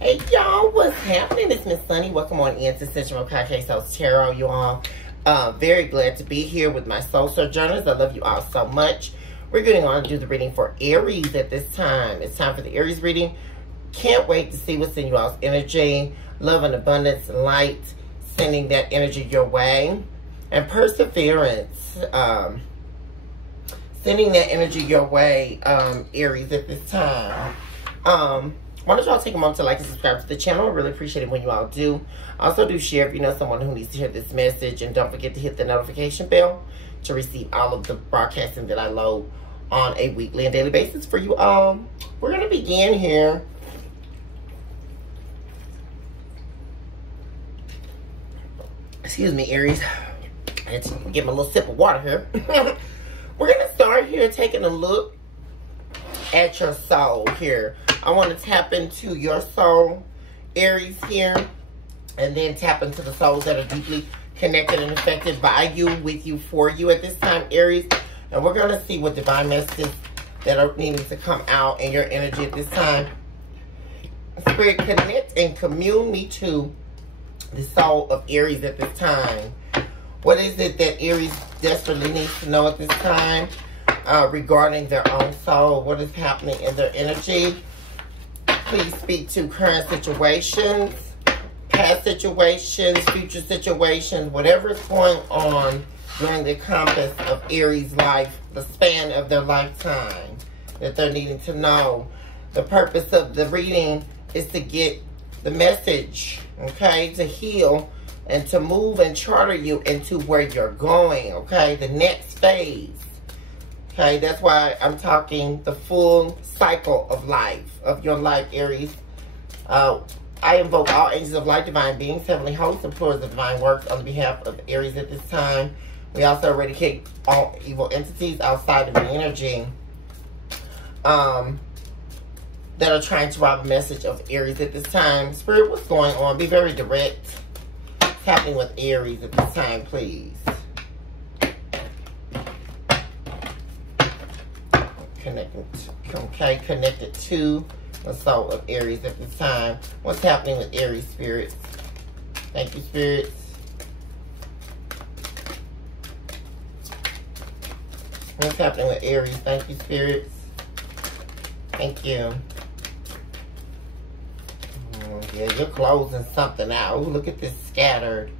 Hey y'all, what's happening? It's Miss Sunny. Welcome on into Central Case House Tarot, you all. Very glad to be here with my soul sojourners. I love you all so much. We're getting on to do the reading for Aries at this time. It's time for the Aries reading. Can't wait to see what's in you all's energy. Love and abundance, light, sending that energy your way. And perseverance, sending that energy your way, Aries, at this time. Why don't y'all take a moment to like and subscribe to the channel? I really appreciate it when you all do. Also do share if you know someone who needs to hear this message. And don't forget to hit the notification bell to receive all of the broadcasting that I load on a weekly and daily basis for you all. We're going to begin here. Excuse me, Aries. Let's get my little sip of water here. We're going to start here taking a look at your soul here. I want to tap into your soul, Aries, here, and then tap into the souls that are deeply connected and affected by you, with you, for you at this time, Aries. And we're going to see what divine messages that are needing to come out in your energy at this time. Spirit, connect and commune me to the soul of Aries at this time. What is it that Aries desperately needs to know at this time regarding their own soul? What is happening in their energy? Please speak to current situations, past situations, future situations, whatever is going on during the compass of Aries' life, the span of their lifetime that they're needing to know. The purpose of the reading is to get the message, okay, to heal and to move and charter you into where you're going, okay, the next phase. Okay, that's why I'm talking the full cycle of life, of your life, Aries. I invoke all angels of light, divine beings, heavenly hosts, and plurals of divine works on behalf of Aries at this time. We also eradicate all evil entities outside of the energy that are trying to rob a message of Aries at this time. Spirit, what's going on? Be very direct. What's happening with Aries at this time, please? Connected to the soul of Aries at this time. What's happening with Aries, spirits? Thank you, spirits. What's happening with Aries? Thank you, spirits. Thank you. Yeah, you're closing something out. Ooh, look at this scattered.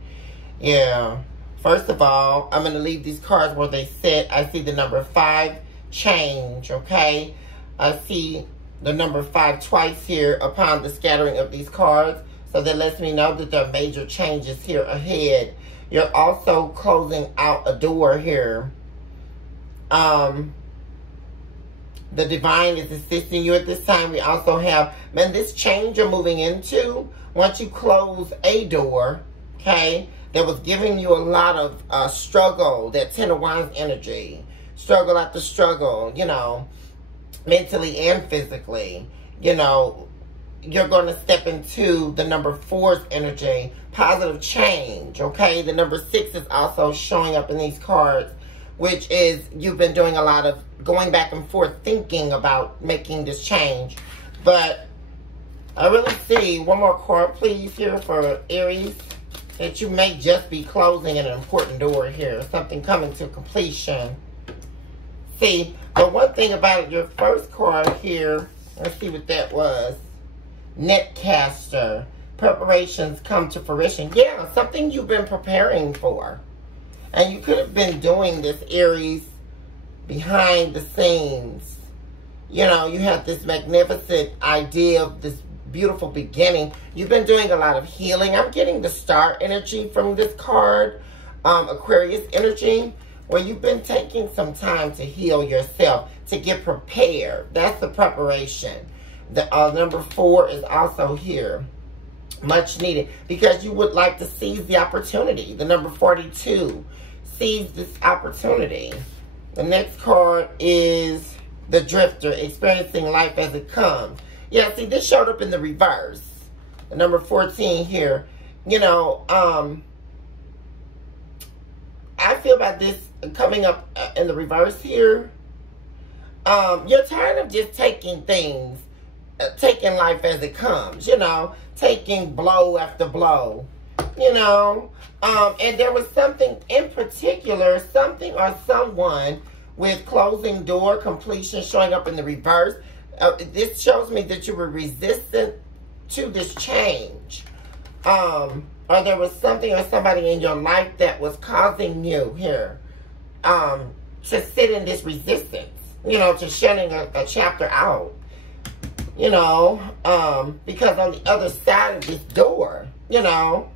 Yeah. First of all, I'm going to leave these cards where they sit. I see the number 5 change, okay? I see the number 5 twice here upon the scattering of these cards. So that lets me know that there are major changes here ahead. You're also closing out a door here. The divine is assisting you at this time. We also have, man, this change you're moving into, once you close a door, okay, that was giving you a lot of struggle, that Ten of Wands energy. Struggle after struggle, you know, mentally and physically. You know, you're going to step into the number 4's energy, positive change, okay? The number 6 is also showing up in these cards, which is you've been doing a lot of going back and forth thinking about making this change. But I really see, one more card, please, here for Aries, that you may just be closing an important door here, something coming to completion. See, but one thing about it, your first card here, let's see what that was. Netcaster. Preparations come to fruition. Yeah, something you've been preparing for. And you could have been doing this, Aries, behind the scenes. You know, you have this magnificent idea of this beautiful beginning. You've been doing a lot of healing. I'm getting the star energy from this card. Aquarius energy. Where you've been taking some time to heal yourself, to get prepared. That's the preparation. The number 4 is also here. Much needed. Because you would like to seize the opportunity. The number 42. Seize this opportunity. The next card is the Drifter. Experiencing life as it comes. Yeah, see, this showed up in the reverse. The number 14 here. You know, I feel about this coming up in the reverse here. You're tired of just taking things taking life as it comes, you know, taking blow after blow, you know. And there was something in particular, something or someone with closing door, completion showing up in the reverse. This shows me that you were resistant to this change. Or there was something or somebody in your life that was causing you here to sit in this resistance, you know, to shutting a chapter out. You know, because on the other side of this door, you know,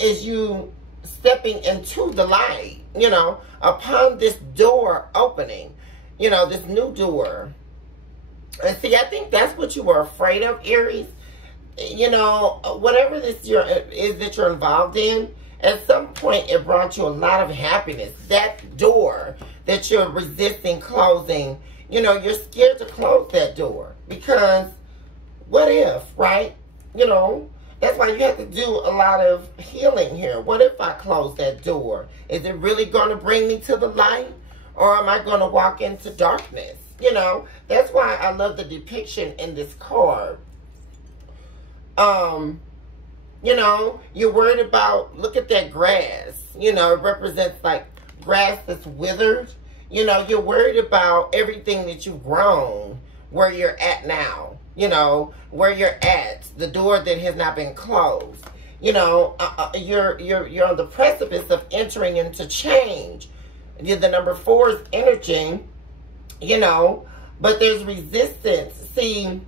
is you stepping into the light, you know, upon this door opening, you know, this new door. And see, I think that's what you were afraid of, Aries. You know, whatever this is that you're involved in, at some point it brought you a lot of happiness. That door that you're resisting closing, you know, you're scared to close that door because what if, right? You know, that's why you have to do a lot of healing here. What if I close that door? Is it really going to bring me to the light, or am I going to walk into darkness? You know, that's why I love the depiction in this card. You know, you're worried about, look at that grass. You know, it represents like grass that's withered. You know, you're worried about everything that you've grown, where you're at now. You know, where you're at, the door that has not been closed. You know, you're on the precipice of entering into change. The number 4 is energy, you know, but there's resistance. See,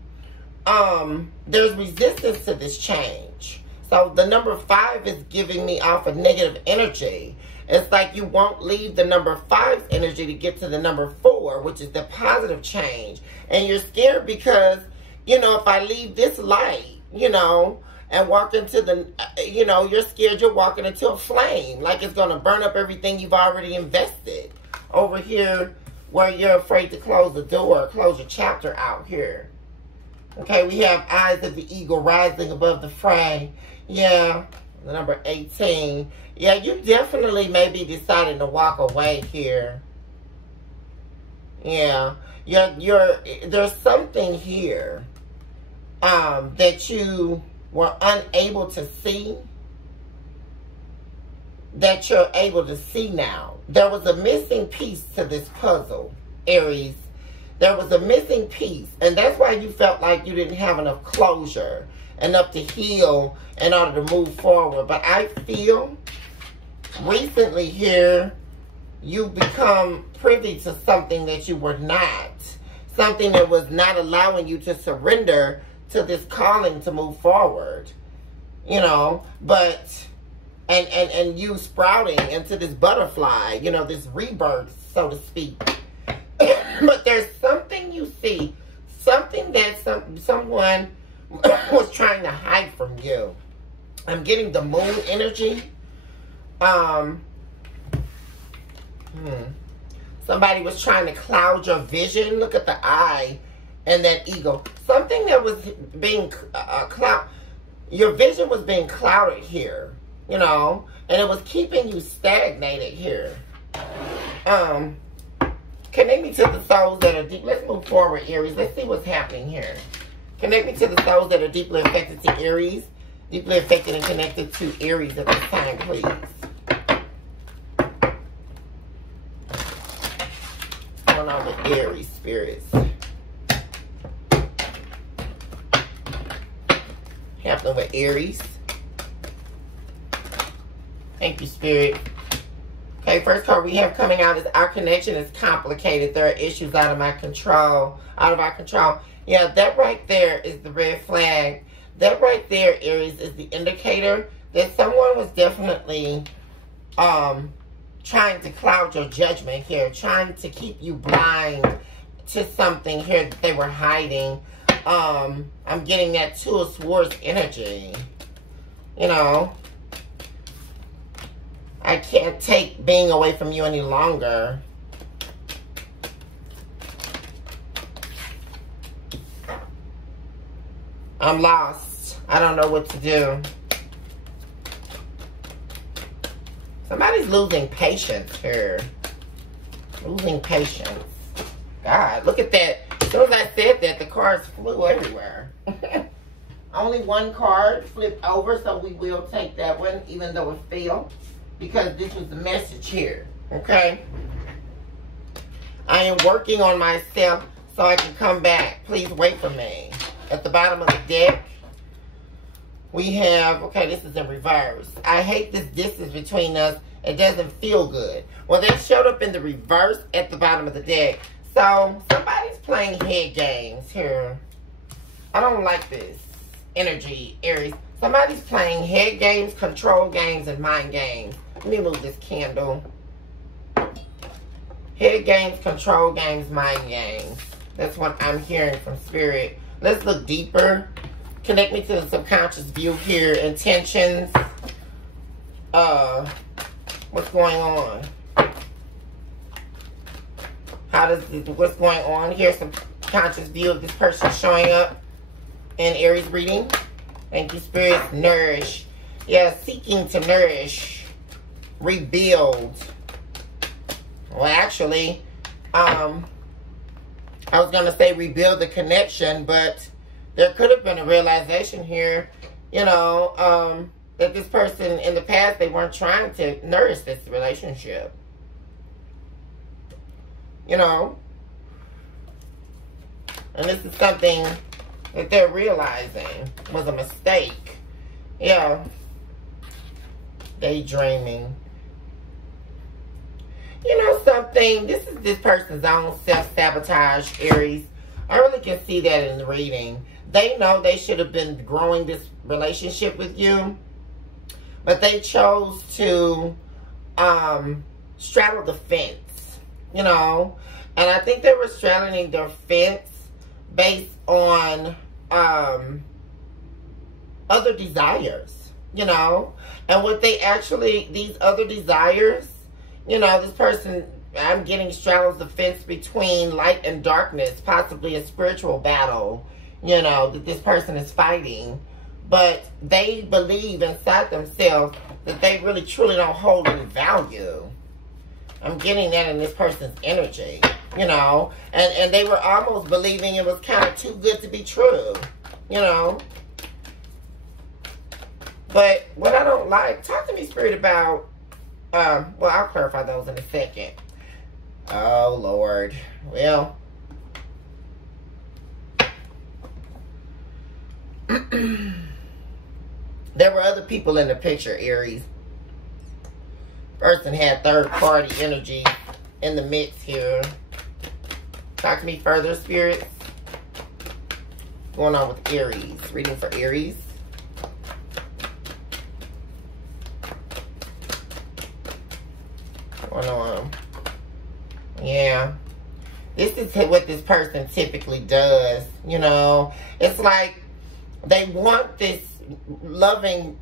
there's resistance to this change. So the number 5 is giving me off a negative energy. It's like you won't leave the number 5's energy to get to the number 4, which is the positive change. And you're scared because, you know, if I leave this light, you know, and walk into the, you know, you're scared you're walking into a flame. Like it's going to burn up everything you've already invested. Over here, where you're afraid to close the door, close your chapter out here. Okay, we have eyes of the eagle rising above the fray. Yeah, the number 18. Yeah, you definitely may be deciding to walk away here. Yeah, there's something here that you were unable to see that you're able to see now. There was a missing piece to this puzzle, Aries. There was a missing piece, and that's why you felt like you didn't have enough closure, enough to heal in order to move forward. But I feel recently here, you've become privy to something that you were not. Something that was not allowing you to surrender to this calling to move forward. You know, but, and you sprouting into this butterfly, you know, this rebirth, so to speak. But there's something you see, something that someone was trying to hide from you. I'm getting the moon energy. Somebody was trying to cloud your vision. Look at the eye and that eagle. Something that was being your vision was being clouded here, you know, and it was keeping you stagnated here. Connect me to the souls that are deep. Let's move forward, Aries. Let's see what's happening here. Connect me to the souls that are deeply affected to Aries. Deeply affected and connected to Aries at this time, please. What's going on with Aries spirits? Happening with Aries. Thank you, Spirit. Okay, first card we have coming out is our connection is complicated. There are issues out of our control. Yeah, that right there is the red flag. That right there, Aries, is the indicator that someone was definitely trying to cloud your judgment here, trying to keep you blind to something here that they were hiding. I'm getting that Two of Swords energy. You know, I can't take being away from you any longer. I'm lost. I don't know what to do. Somebody's losing patience here. Losing patience. God, look at that soon as I said that, the cards flew everywhere. Only one card flipped over, so we will take that one, even though it failed, because this was the message here, okay? I am working on myself so I can come back. Please wait for me. At the bottom of the deck, we have, okay, this is in reverse. I hate this distance between us. It doesn't feel good. Well, they showed up in the reverse at the bottom of the deck. So, somebody's playing head games here. I don't like this energy, Aries. Somebody's playing head games, control games, and mind games. Let me move this candle. Head games, control games, mind games. That's what I'm hearing from Spirit. Let's look deeper. Connect me to the subconscious view here. Intentions. What's going on? What's going on here? Subconscious view of this person showing up in Aries reading. Thank you, Spirit. Nourish. Yeah, seeking to nourish. Rebuild. Well, actually, I was going to say rebuild the connection, but there could have been a realization here, you know, that this person in the past, they weren't trying to nourish this relationship. You know? And this is something that they're realizing was a mistake. Yeah. Daydreaming. You know something? This is this person's own self-sabotage, Aries. I really can see that in the reading. They know they should have been growing this relationship with you, but they chose to straddle the fence, you know? And I think they were straddling their fence based on other desires, you know? And what they actually, these other desires, you know, this person, I'm getting straddles the fence between light and darkness, possibly a spiritual battle, you know, that this person is fighting. But they believe inside themselves that they really truly don't hold any value. I'm getting that in this person's energy, you know. And they were almost believing it was kind of too good to be true, you know. But what I don't like, talk to me, Spirit, about, well, I'll clarify those in a second. Oh, Lord. Well, there were other people in the picture, Aries. Person had third-party energy in the mix here. Talk to me further, spirits. What's going on with Aries? Reading for Aries. What's going on? Yeah. This is what this person typically does, you know. It's like they want this loving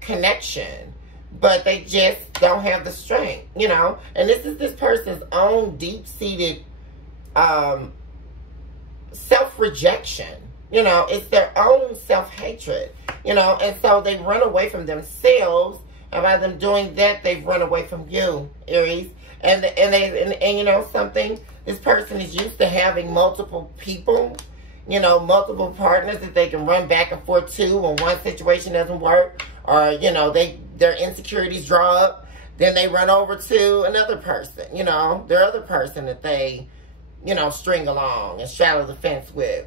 connection, but they just don't have the strength, you know. And this is this person's own deep-seated self-rejection, you know. It's their own self-hatred, you know. And so they run away from themselves, and by them doing that, they've run away from you, Aries. And you know something? This person is used to having multiple people, you know, multiple partners that they can run back and forth to when one situation doesn't work, or, you know, their insecurities draw up, then they run over to another person, you know, their other person that they, you know, string along and straddle the fence with.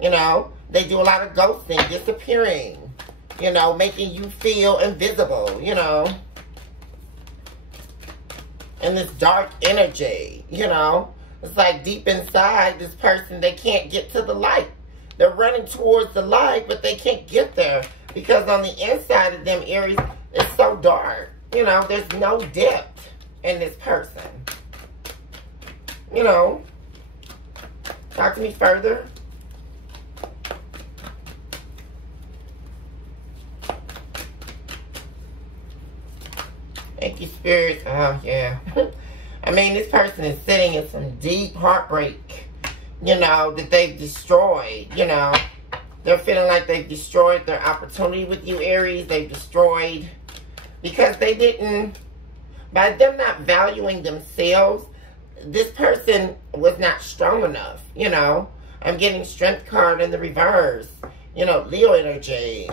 You know, they do a lot of ghosting, disappearing, you know, making you feel invisible, you know. And this dark energy, you know. It's like deep inside this person, they can't get to the light. They're running towards the light, but they can't get there. Because on the inside of them, Aries, it's so dark. You know, there's no depth in this person. You know. Talk to me further. Thank you, Spirit. Oh, yeah. I mean, this person is sitting in some deep heartbreak, you know, that they've destroyed, you know. They're feeling like they've destroyed their opportunity with you, Aries. They've destroyed, because they didn't, by them not valuing themselves, this person was not strong enough, you know. I'm getting strength card in the reverse, you know, Leo energy.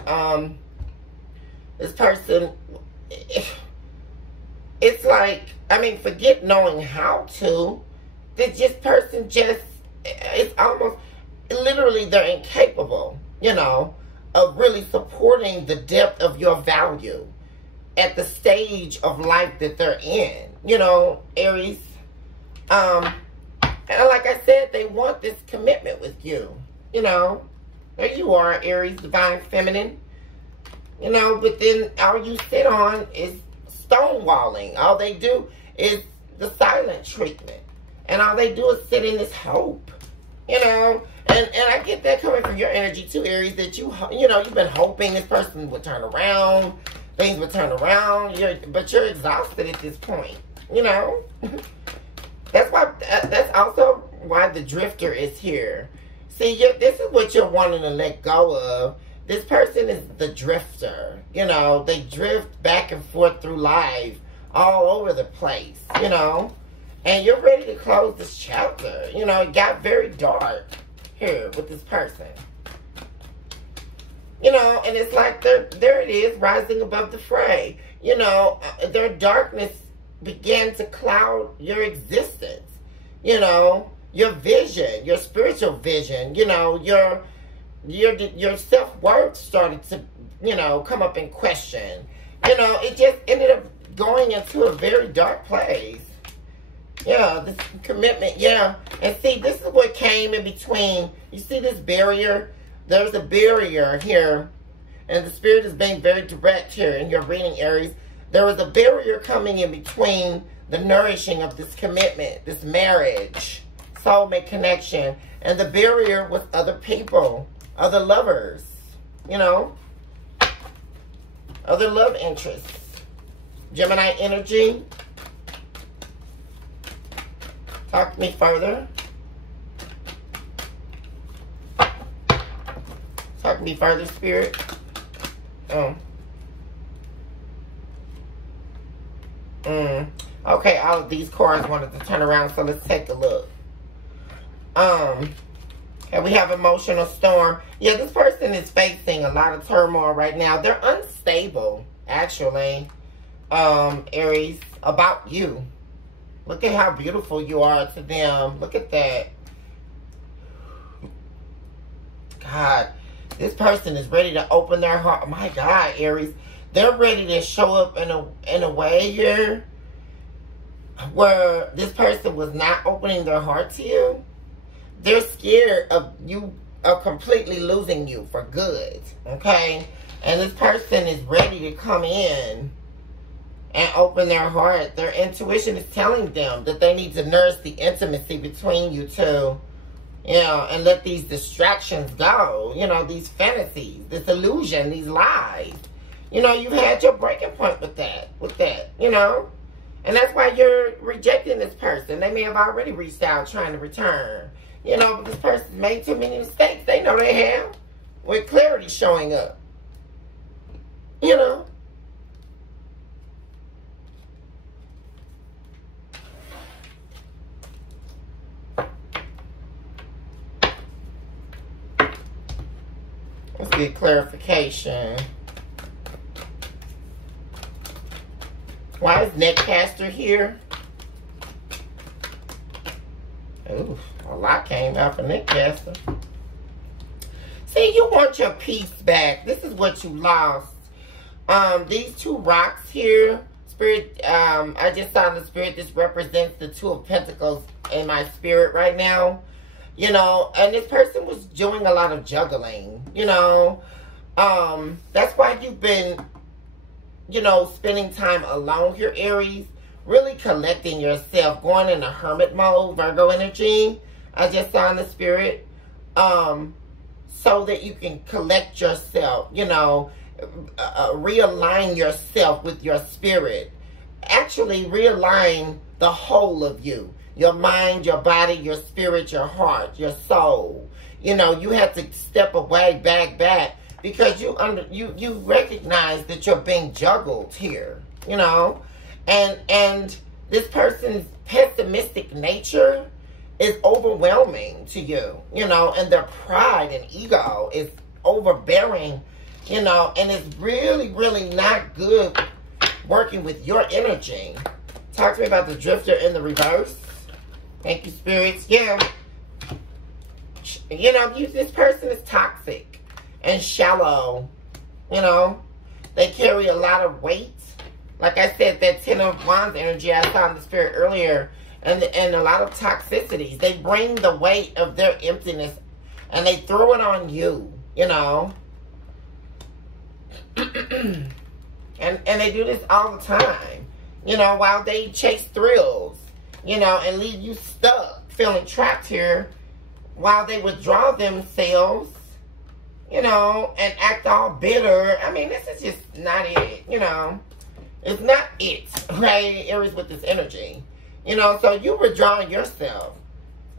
This person, it's like, I mean, forget knowing how to. This person just, it's almost, literally, they're incapable, you know, of really supporting the depth of your value at the stage of life that they're in, you know, Aries. And like I said, they want this commitment with you, you know. There you are, Aries, divine feminine. You know, but then all you sit on is stonewalling. All they do is the silent treatment. And all they do is sit in this hope, you know. And I get that coming from your energy too, Aries, that you know, you've been hoping this person would turn around. Things would turn around. But you're exhausted at this point, you know. That's also why the drifter is here. See, this is what you're wanting to let go of. This person is the drifter. You know, they drift back and forth through life all over the place, you know. And you're ready to close this chapter. You know, it got very dark here with this person. You know, and it's like there it is, rising above the fray. You know, their darkness began to cloud your existence. You know, your vision, your spiritual vision, you know, your self-worth started to, you know, come up in question. You know, it just ended up going into a very dark place. Yeah, this commitment, yeah. And see, this is what came in between. You see this barrier? There's a barrier here. And the spirit is being very direct here in your reading, Aries. There was a barrier coming in between the nourishing of this commitment, this marriage, soulmate connection, and the barrier with other people, other lovers, you know, other love interests. Gemini energy. Talk to me further. Talk to me further, Spirit. Okay, all of these cards wanted to turn around, so let's take a look. And we have emotional storm. Yeah, this person is facing a lot of turmoil right now. They're unstable, actually, Aries, about you. Look at how beautiful you are to them. Look at that. God, this person is ready to open their heart. Oh my God, Aries. They're ready to show up in a way here where this person was not opening their heart to you. They're scared of you, of completely losing you for good, okay? And this person is ready to come in and open their heart. Their intuition is telling them that they need to nurse the intimacy between you two, you know, and let these distractions go, you know, these fantasies, this illusion, these lies. You know, you've had your breaking point with that, you know. And that's why you're rejecting this person. They may have already reached out trying to return. You know, but this person's made too many mistakes. They know they have. With clarity showing up. You know. Let's get clarification. Why is Netcaster here? Ooh, a lot came out for Netcaster. See, you want your peace back. This is what you lost. These two rocks here, Spirit, I just saw in the Spirit, this represents the Two of Pentacles in my spirit right now. You know, and this person was doing a lot of juggling, you know. That's why you've been, you know, spending time alone here, Aries. Really collecting yourself, going in a hermit mode, Virgo energy. I just saw in the Spirit. So that you can collect yourself, you know, realign yourself with your spirit. Actually realign the whole of you. Your mind, your body, your spirit, your heart, your soul. You know, you have to step away, back, because you recognize that you're being juggled here, you know. And this person's pessimistic nature is overwhelming to you, you know, and their pride and ego is overbearing, you know, and it's really, really not good working with your energy. Talk to me about the drifter in the reverse. Thank you, spirits. Yeah. You know, this person is toxic and shallow, you know. They carry a lot of weight. Like I said, that Ten of Wands energy I saw in the spirit earlier, and a lot of toxicities. They bring the weight of their emptiness and they throw it on you, you know. and they do this all the time, you know, while they chase thrills, you know, and leave you stuck, feeling trapped here, while they withdraw themselves, you know, and act all bitter. I mean, this is just not it, you know. It's not it, right? Aries with this energy. You know, so you withdrawing yourself.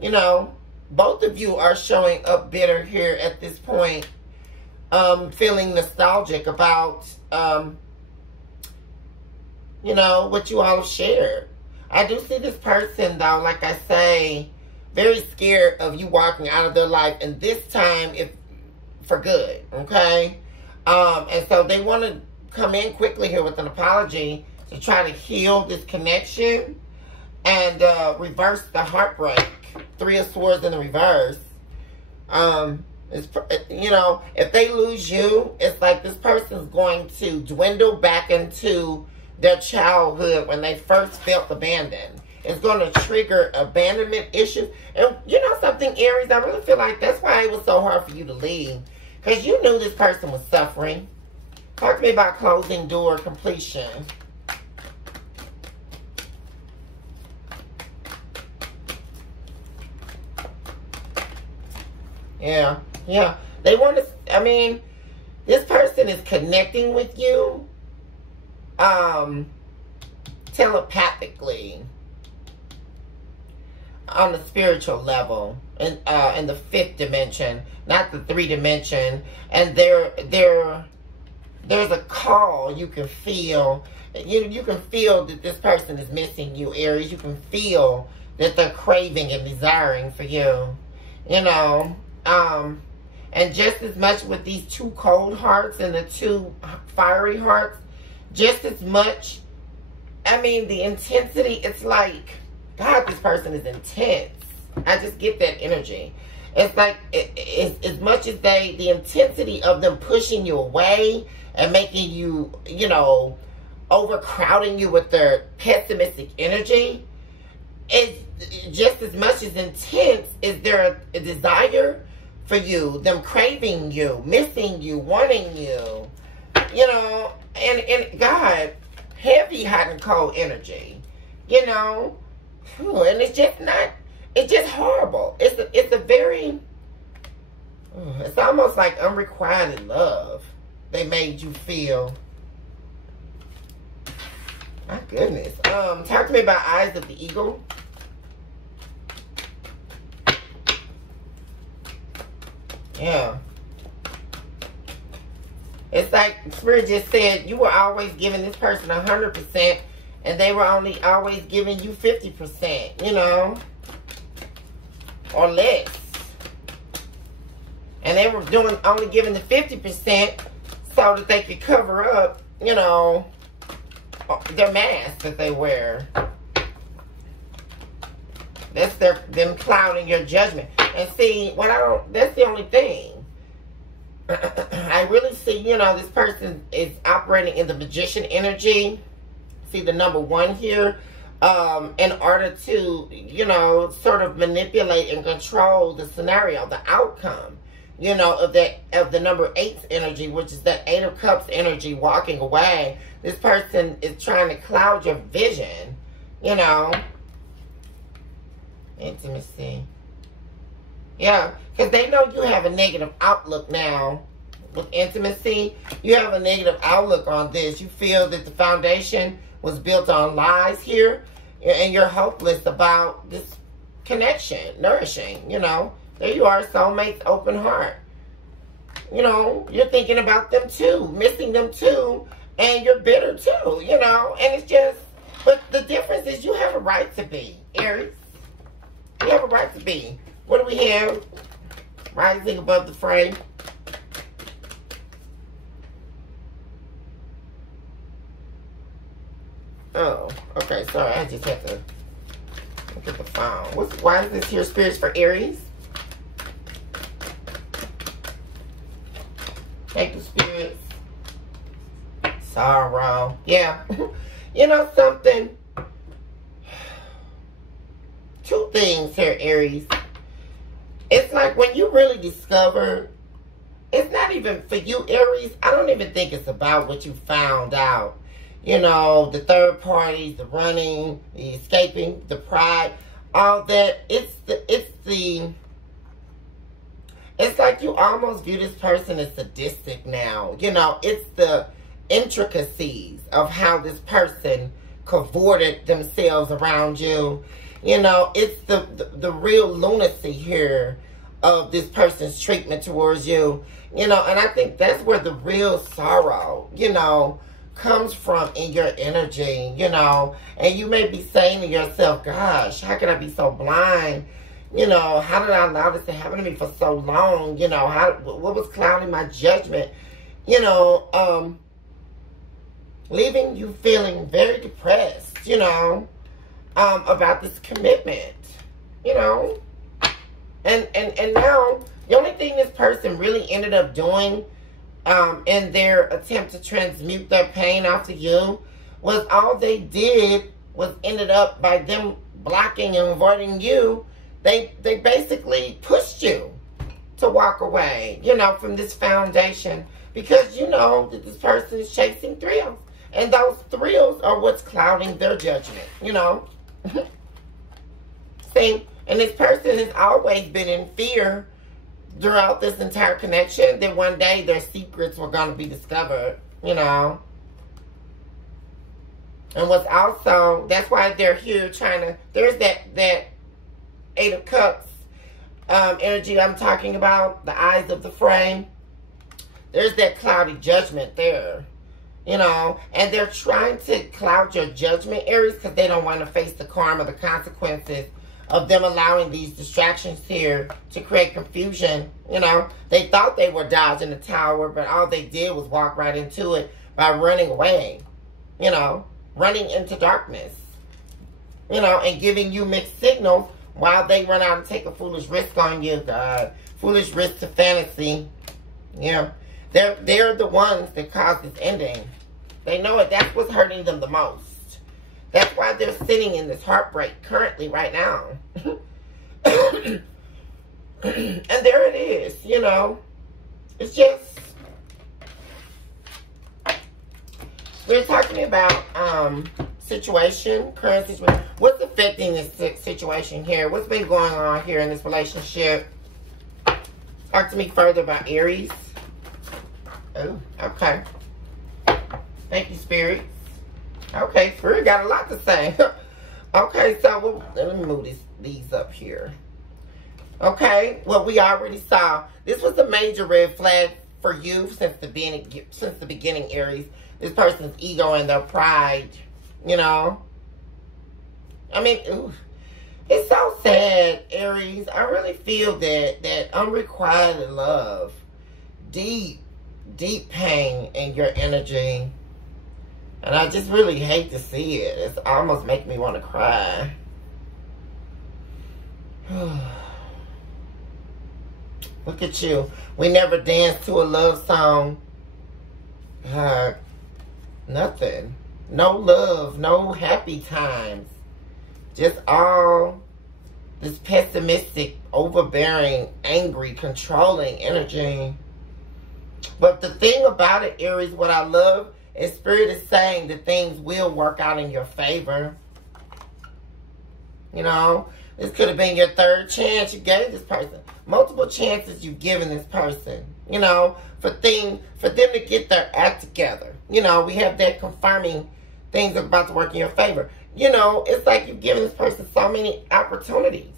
You know, both of you are showing up bitter here at this point. Feeling nostalgic about, you know, what you all have shared. I do see this person, though, like I say, very scared of you walking out of their life. And this time, if for good, okay? And so they want to come in quickly here with an apology to try to heal this connection and reverse the heartbreak. Three of Swords in the reverse. You know, if they lose you, it's like this person's going to dwindle back into their childhood when they first felt abandoned. It's going to trigger abandonment issues. And you know something, Aries, I really feel like that's why it was so hard for you to leave. Because you knew this person was suffering. Talk to me about closing door completion. Yeah, yeah. They want to, I mean, this person is connecting with you telepathically on the spiritual level in the fifth dimension, not the 3 dimension. And there's a call you can feel. You can feel that this person is missing you, Aries. You can feel that they're craving and desiring for you. You know, and just as much with these 2 cold hearts and the 2 fiery hearts, just as much, I mean, the intensity, it's like, God, this person is intense. I just get that energy. It's like, as much as the intensity of them pushing you away and making you, you know, overcrowding you with their pessimistic energy, is just as much as intense as their desire for you, them craving you, missing you, wanting you, you know, and God, heavy, hot, and cold energy, you know, and it's just not, it's just horrible. It's a very, it's almost like unrequited love they made you feel. My goodness. Talk to me about Eyes of the Eagle. Yeah. It's like Spirit just said, you were always giving this person 100% and they were only always giving you 50%, you know, or less. And they were only giving the 50% so that they could cover up, you know, their mask that they wear. That's them clouding your judgment. And see, that's the only thing. I really see, you know, this person is operating in the magician energy. See the number 1 here. In order to, you know, sort of manipulate and control the scenario, the outcome, you know, of the number 8's energy, which is that 8 of Cups energy walking away. This person is trying to cloud your vision, you know. Intimacy. Yeah, because they know you have a negative outlook now with intimacy. You have a negative outlook on this. You feel that the foundation was built on lies here, and you're hopeless about this connection, nourishing, you know. There you are, soulmates, open heart. You know, you're thinking about them too, missing them too, and you're bitter too, you know. And it's just, But the difference is you have a right to be, Aries. You have a right to be. What do we have? Rising above the frame. Oh, okay. Sorry, I just had to look at the phone. Why is this here spirits for Aries? Thank you, spirits. Sorrow. Yeah. You know something? Two things here, Aries. It's like when you really discover, it's not even for you, Aries. I don't even think it's about what you found out. You know, the third parties, the running, the escaping, the pride, all that. It's like you almost view this person as sadistic now. You know, it's the intricacies of how this person cavorted themselves around you. You know, it's the real lunacy here of this person's treatment towards you. You know, and I think that's where the real sorrow, you know, comes from in your energy, you know. And you may be saying to yourself, gosh, how can I be so blind? You know, how did I allow this to happen to me for so long? You know, what was clouding my judgment? You know, leaving you feeling very depressed, you know, about this commitment, you know. And now, the only thing this person really ended up doing in their attempt to transmute their pain off to you was all they did was ended up by them blocking and avoiding you. They basically pushed you to walk away, you know, from this foundation because you know that this person is chasing thrills. And those thrills are what's clouding their judgment, you know. See, and this person has always been in fear throughout this entire connection that one day their secrets were going to be discovered, you know. And what's also, that's why they're here trying to, there's that Eight of Cups energy I'm talking about, the eyes of the frame. There's that cloudy judgment there, you know. And they're trying to cloud your judgment, Aries, because they don't want to face the karma, the consequences of them allowing these distractions here to create confusion, you know. They thought they were dodging the tower, but all they did was walk right into it by running away, you know, running into darkness, you know, and giving you mixed signals while they run out and take a foolish risk on you. God, foolish risk to fantasy. Yeah, they're the ones that caused this ending. They know it. That's what's hurting them the most. That's why they're sitting in this heartbreak currently right now. And there it is, you know. It's just, we're talking about situation, current situation. What's affecting this situation here? What's been going on here in this relationship? Talk to me further about Aries. Oh, okay. Thank you, Spirit. Okay, Spirit got a lot to say. Okay, so let me move these up here. Okay, well, we already saw this was a major red flag for you since the beginning, Aries. This person's ego and their pride, you know. I mean, ooh, it's so sad, Aries. I really feel that unrequited love, deep pain in your energy. And I just really hate to see it. It's almost making me want to cry. Look at you. We never danced to a love song. Nothing. No love. No happy times. Just all this pessimistic, overbearing, angry, controlling energy. But the thing about it, Aries, what I love, and Spirit is saying that things will work out in your favor. You know, this could have been your third chance you gave this person. Multiple chances you've given this person, you know, for them to get their act together. You know, we have that confirming things are about to work in your favor. You know, it's like you've given this person so many opportunities.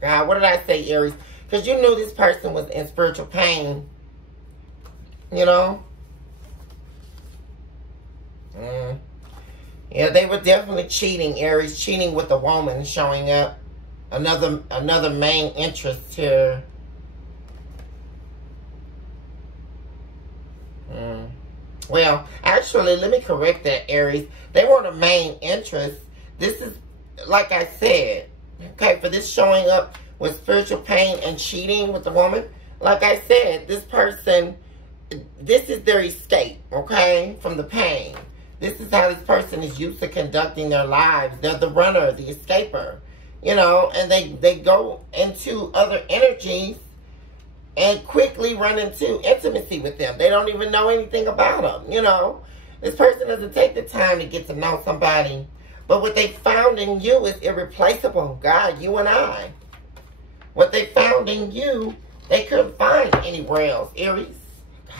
God, what did I say, Aries? Because you knew this person was in spiritual pain. You know? Yeah, they were definitely cheating, Aries. Cheating with a woman showing up. Another main interest here. Well, actually, let me correct that, Aries. They weren't a main interest. This is, like I said, okay, for this showing up with spiritual pain and cheating with the woman, like I said, this person, this is their escape, okay, from the pain. This is how this person is used to conducting their lives. They're the runner, the escaper, you know, and they go into other energies and quickly run into intimacy with them. They don't even know anything about them, you know. This person doesn't take the time to get to know somebody. But what they found in you is irreplaceable. God, you and I. What they found in you, they couldn't find anywhere else, Aries.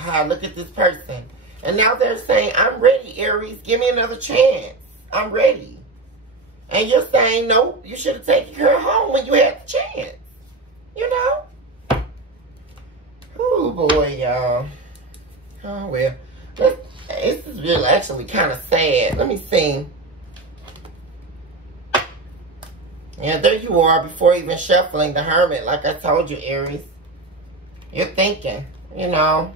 God, look at this person. And now they're saying, I'm ready, Aries. Give me another chance. I'm ready. And you're saying, no, you should have taken her home when you had the chance. You know? Oh, boy, y'all. Oh, well. This is really actually kind of sad. Let me see. Yeah, there you are before even shuffling the Hermit. Like I told you, Aries. You're thinking, you know.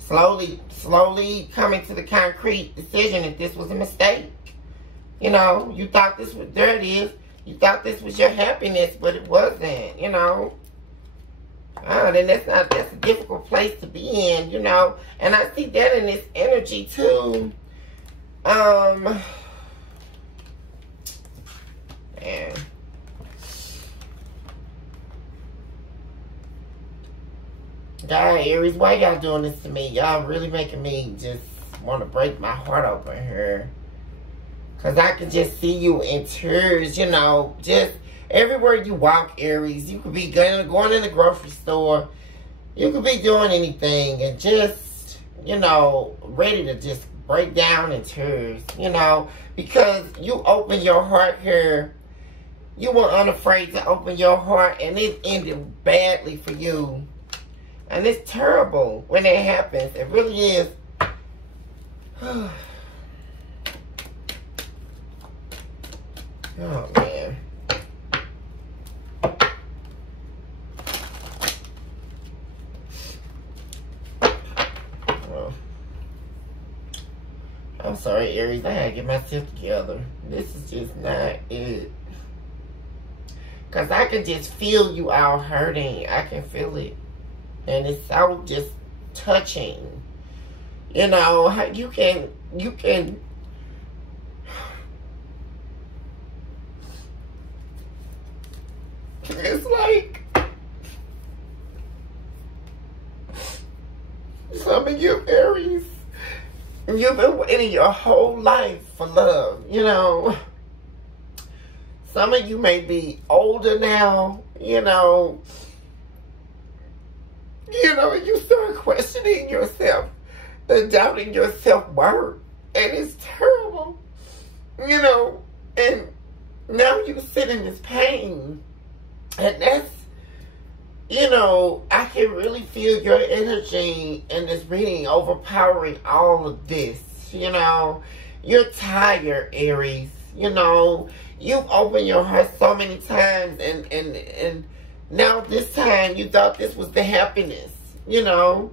Slowly coming to the concrete decision that this was a mistake. You know, you thought this was, there it is. You thought this was your happiness, but it wasn't, you know. Oh, then that's a difficult place to be in, you know. And I see that in this energy too. Man. God, Aries, why y'all doing this to me? Y'all really making me just want to break my heart open here. Because I can just see you in tears, you know, just everywhere you walk, Aries. You could be going in the grocery store. You could be doing anything and just, you know, ready to just break down in tears, you know, because you open your heart here. You were unafraid to open your heart, and it ended badly for you. And it's terrible when it happens. It really is. Oh, man. Oh. I'm sorry, Aries. I had to get myself together. This is just not it. Because I can just feel you all hurting. I can feel it. And it's so just touching. You know, you can, it's like, some of you Aries, you've been waiting your whole life for love, you know. Some of you may be older now, you know, you start questioning yourself and doubting your self-worth. And it's terrible, you know. And now you sit in this pain. And that's, you know, I can really feel your energy in this reading overpowering all of this, you know. You're tired, Aries, you know. You've opened your heart so many times, and now this time you thought this was the happiness, you know.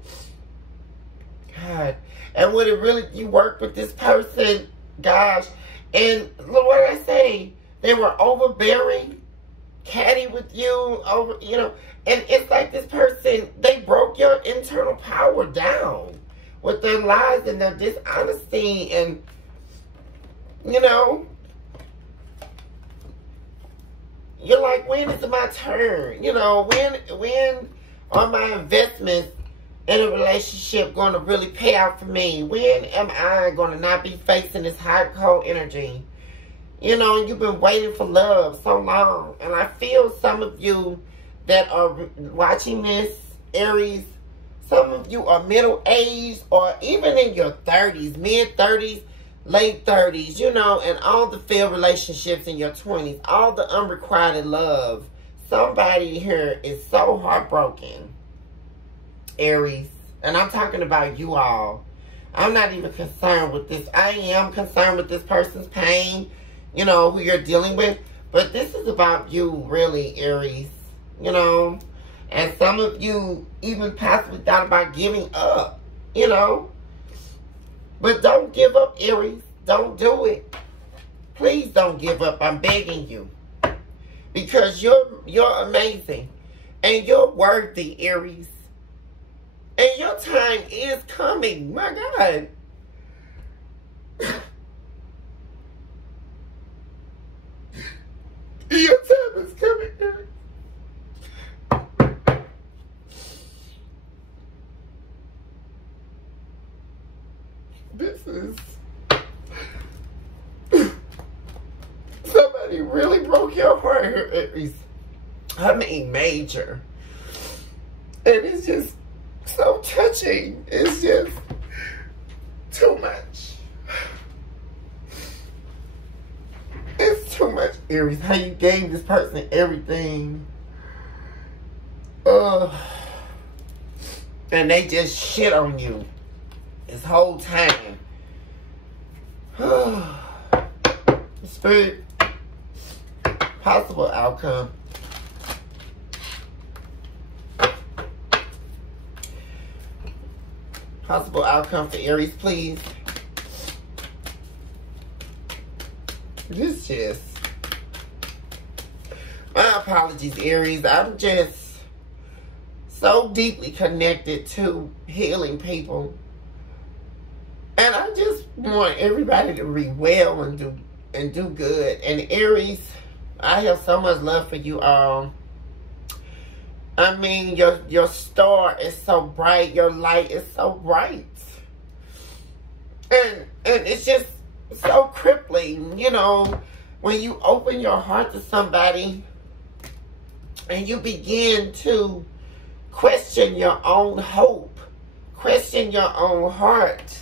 God. And when it really, you worked with this person, gosh, and look what I say, they were overbearing, catty with you, you know, and it's like this person, they broke your internal power down with their lies and their dishonesty, and, you know, you're like, when is it my turn? You know, when are my investments in a relationship going to really pay out for me? When am I going to not be facing this hot, cold energy? You know, you've been waiting for love so long. And I feel some of you that are watching this, Aries, some of you are middle-aged or even in your 30s, mid-30s, late 30s, you know, and all the failed relationships in your 20s, all the unrequited love. Somebody here is so heartbroken, Aries. And I'm talking about you all. I'm not even concerned with this. I am concerned with this person's pain, you know, who you're dealing with. But this is about you, really, Aries, you know. And some of you even possibly thought about giving up, you know. But don't give up, Aries. Don't do it. Please don't give up. I'm begging you. Because you're amazing. And you're worthy, Aries. And your time is coming. My God. Your time is coming, Aries. This is... Somebody really broke your heart here, Aries. I mean, major. And it's just so touching. It's just too much. It's too much, Aries. How you gave this person everything. And they just shit on you this whole time. Spirit, possible outcome. Possible outcome for Aries, please. This just... My apologies, Aries. I'm just so deeply connected to healing people. And I just want everybody to be well and do good. And Aries, I have so much love for you all. I mean, your star is so bright. Your light is so bright. And it's just so crippling, you know, when you open your heart to somebody and you begin to question your own hope, question your own heart,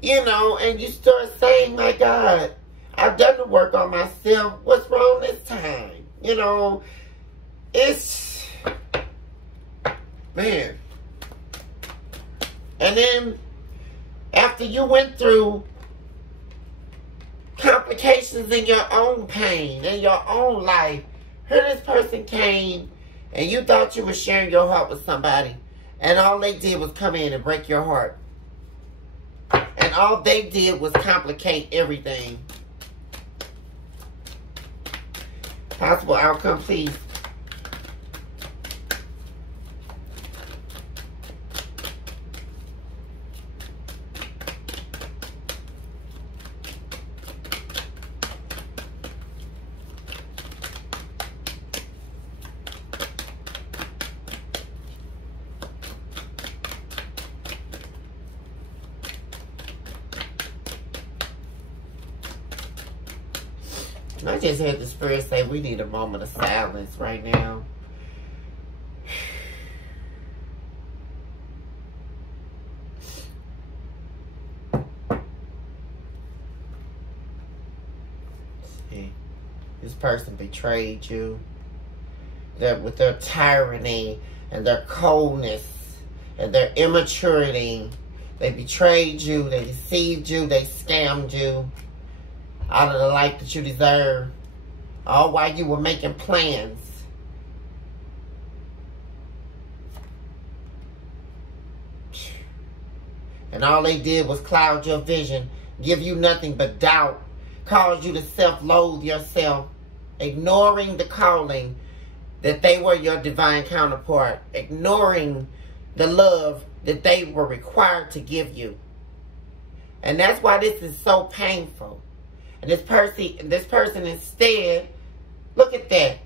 you know, and you start saying, my God, I've done the work on myself. What's wrong this time? You know, it's... Man. And then, after you went through complications in your own pain, in your own life, here this person came, and you thought you were sharing your heart with somebody, and all they did was come in and break your heart. And all they did was complicate everything. Possible outcome, please. I just heard the Spirit say we need a moment of silence right now. See, this person betrayed you. With their tyranny and their coldness and their immaturity, they betrayed you, they deceived you, they scammed you out of the life that you deserve, all while you were making plans. And all they did was cloud your vision, give you nothing but doubt, cause you to self-loathe yourself, ignoring the calling that they were your divine counterpart, ignoring the love that they were required to give you. And that's why this is so painful. And this person instead, look at that.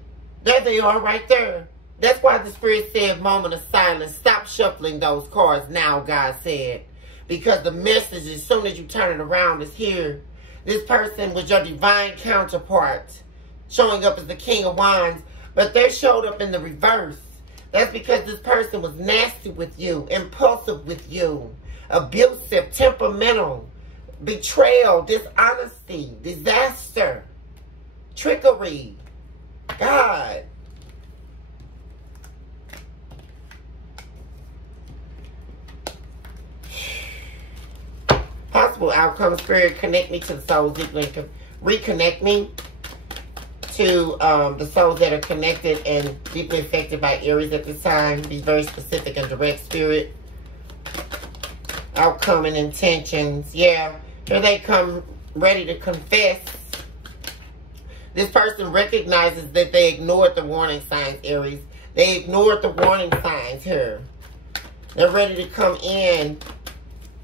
There they are right there. That's why the Spirit said moment of silence. Stop shuffling those cards now, God said. Because the message, as soon as you turn it around, is here. This person was your divine counterpart, showing up as the King of Wands. But they showed up in the reverse. That's because this person was nasty with you, impulsive with you, abusive, temperamental, betrayal, dishonesty, disaster, trickery. God. possible outcome. Spirit, connect me to the souls deeply. Reconnect me to the souls that are connected and deeply affected by Aries at this time. Be very specific and direct, Spirit. Outcome and intentions. Yeah, here they come, ready to confess. This person recognizes that they ignored the warning signs, Aries. They ignored the warning signs here. They're ready to come in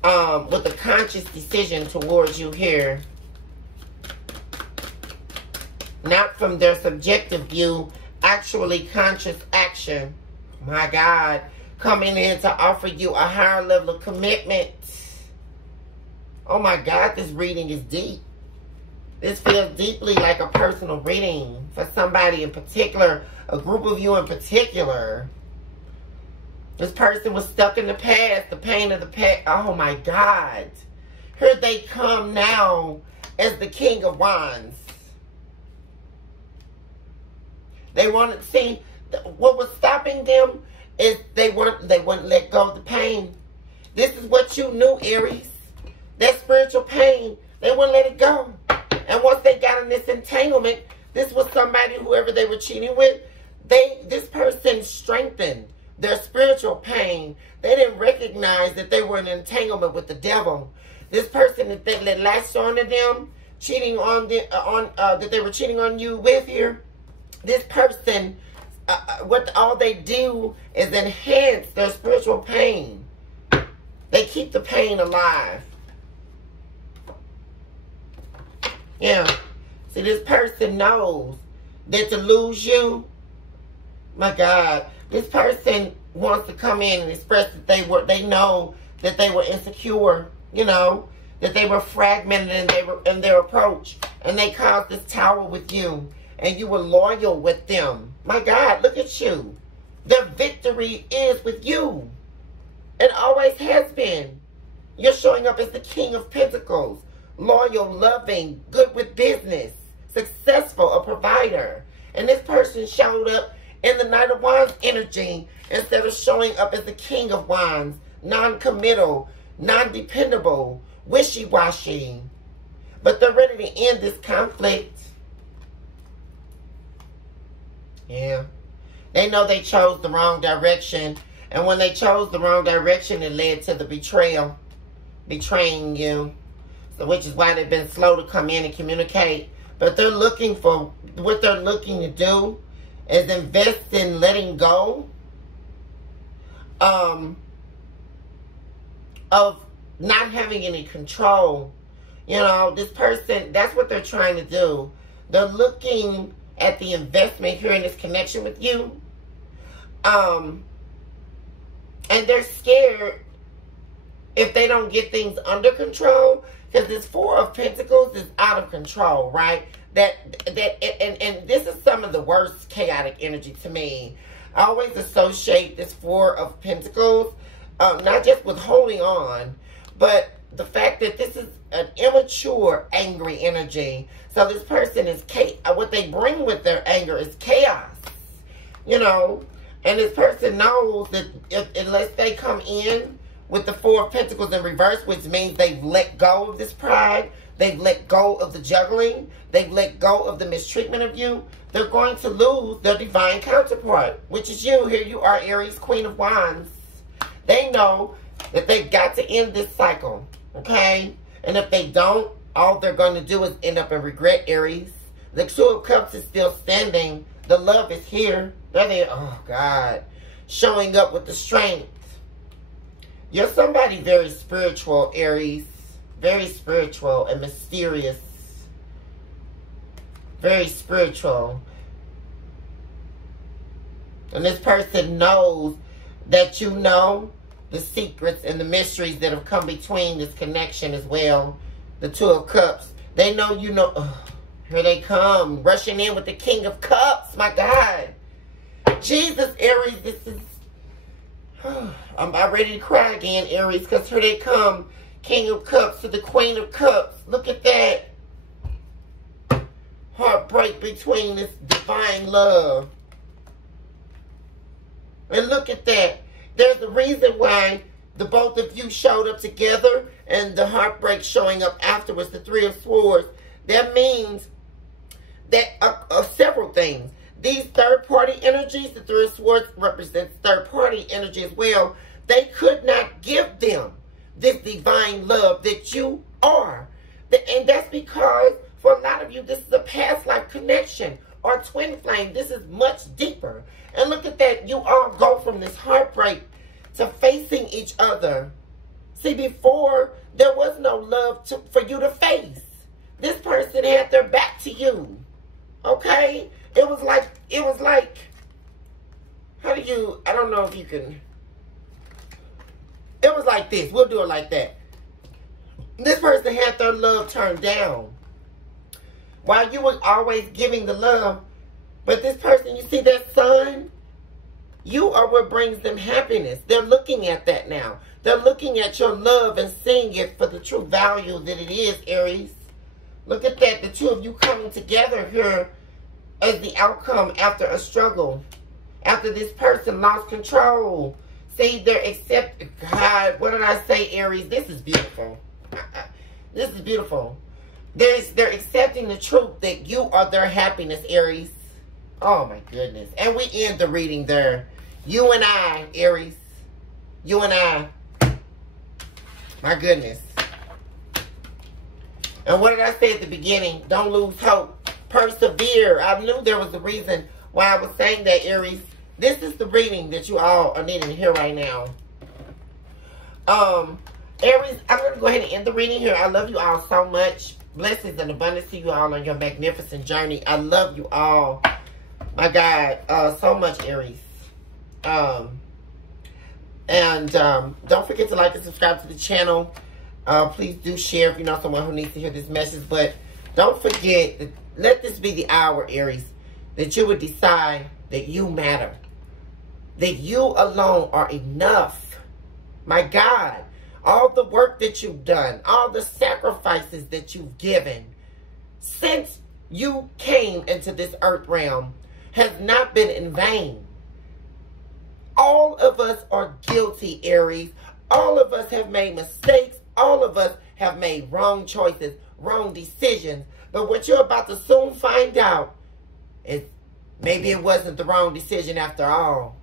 with a conscious decision towards you here. Not from their subjective view, actually conscious action. My God. Coming in to offer you a higher level of commitment. Oh my God, this reading is deep. This feels deeply like a personal reading for somebody in particular, a group of you in particular. This person was stuck in the past, the pain of the past. Oh my God. Here they come now as the King of Wands. They wanted to see what was stopping them is they wouldn't let go of the pain. This is what you knew, Aries. That spiritual pain, they wouldn't let it go. And once they got in this entanglement, this was somebody, whoever they were cheating with, this person strengthened their spiritual pain. They didn't recognize that they were in entanglement with the devil. This person that latched onto them, cheating on that they were cheating on you with here, this person, what all they do is enhance their spiritual pain. They keep the pain alive. Yeah. See, this person knows that to lose you, my God, this person wants to come in and express that they know that they were insecure, you know, that they were fragmented in their approach, and they caused this tower with you. And you were loyal with them. My God, look at you. Their victory is with you. It always has been. You're showing up as the King of Pentacles. Loyal, loving, good with business, successful, a provider. And this person showed up in the Knight of Wands energy instead of showing up as the King of Wands. Non-committal, non-dependable, wishy-washy. But they're ready to end this conflict. Yeah. They know they chose the wrong direction. And when they chose the wrong direction, it led to the betrayal. Betraying you. So, which is why they've been slow to come in and communicate. But they're looking for, what they're looking to do is invest in letting go of not having any control. You know, this person, that's what they're trying to do. They're looking at the investment here in this connection with you. And they're scared if they don't get things under control, because this Four of Pentacles is out of control, right? And this is some of the worst chaotic energy to me. I always associate this Four of Pentacles, not just with holding on, but the fact that this is an immature, angry energy. So this person is, what they bring with their anger is chaos, you know. And this person knows that unless they come in with the Four of Pentacles in reverse, which means they've let go of this pride, they've let go of the juggling, they've let go of the mistreatment of you, they're going to lose their divine counterpart, which is you. Here you are, Aries, Queen of Wands. They know that they've got to end this cycle, okay? And if they don't, all they're going to do is end up in regret, Aries. The Two of Cups is still standing. The love is here. They're there. Oh, God. Showing up with the strength. You're somebody very spiritual, Aries. Very spiritual and mysterious. Very spiritual. And this person knows that you know the secrets and the mysteries that have come between this connection as well. The Two of Cups. They know you know. Oh, here they come. Rushing in with the King of Cups. My God. Jesus, Aries. This is... I'm about ready to cry again, Aries. Because here they come. King of Cups to the Queen of Cups. Look at that. Heartbreak between this divine love. And look at that. There's a reason why the both of you showed up together and the heartbreak showing up afterwards, the Three of Swords, that means that several things. These third-party energies, the Three of Swords represents third-party energy as well. They could not give them this divine love that you are. And that's because for a lot of you, this is a past life connection or twin flame. This is much deeper. And look at that. You all go from this heartbreak to facing each other. See, before, there was no love for you to face. This person had their back to you. Okay? It was like, how do you, I don't know if you can, it was like this. We'll do it like that. This person had their love turned down. While you were always giving the love, but this person, you see that sun? You are what brings them happiness. They're looking at that now. They're looking at your love and seeing it for the true value that it is, Aries. Look at that. The two of you coming together here as the outcome after a struggle. After this person lost control. See, they're accepting. God, what did I say, Aries? This is beautiful. This is beautiful. They're accepting the truth that you are their happiness, Aries. Oh, my goodness. And we end the reading there. You and I, Aries. You and I. My goodness. And what did I say at the beginning? Don't lose hope. Persevere. I knew there was a reason why I was saying that, Aries. This is the reading that you all are needing to hear right now. Aries, I'm going to go ahead and end the reading here. I love you all so much. Blessings and abundance to you all on your magnificent journey. I love you all. My God, so much, Aries. Don't forget to like and subscribe to the channel. Please do share if you know someone who needs to hear this message. But don't forget, let this be the hour, Aries, that you would decide that you matter. That you alone are enough. My God, all the work that you've done, all the sacrifices that you've given since you came into this earth realm has not been in vain. All of us are guilty, Aries. All of us have made mistakes. All of us have made wrong choices, wrong decisions. But what you're about to soon find out is maybe it wasn't the wrong decision after all.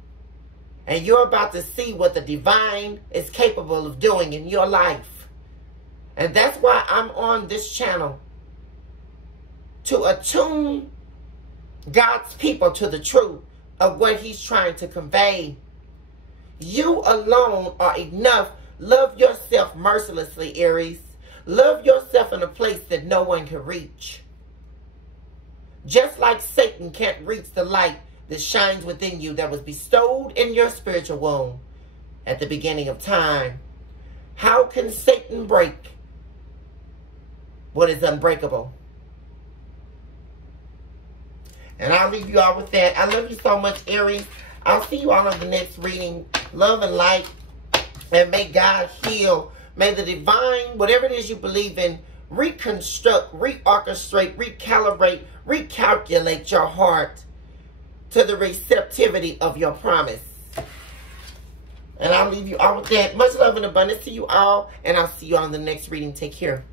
And you're about to see what the divine is capable of doing in your life. And that's why I'm on this channel. To attune God's people to the truth of what he's trying to convey. You alone are enough. Love yourself mercilessly, Aries. Love yourself in a place that no one can reach. Just like Satan can't reach the light that shines within you that was bestowed in your spiritual womb at the beginning of time. How can Satan break what is unbreakable? And I'll leave you all with that. I love you so much, Aries. I'll see you all on the next reading. Love and light. And may God heal. May the divine, whatever it is you believe in, reconstruct, reorchestrate, recalibrate, recalculate your heart to the receptivity of your promise. And I'll leave you all with that. Much love and abundance to you all. And I'll see you on the next reading. Take care.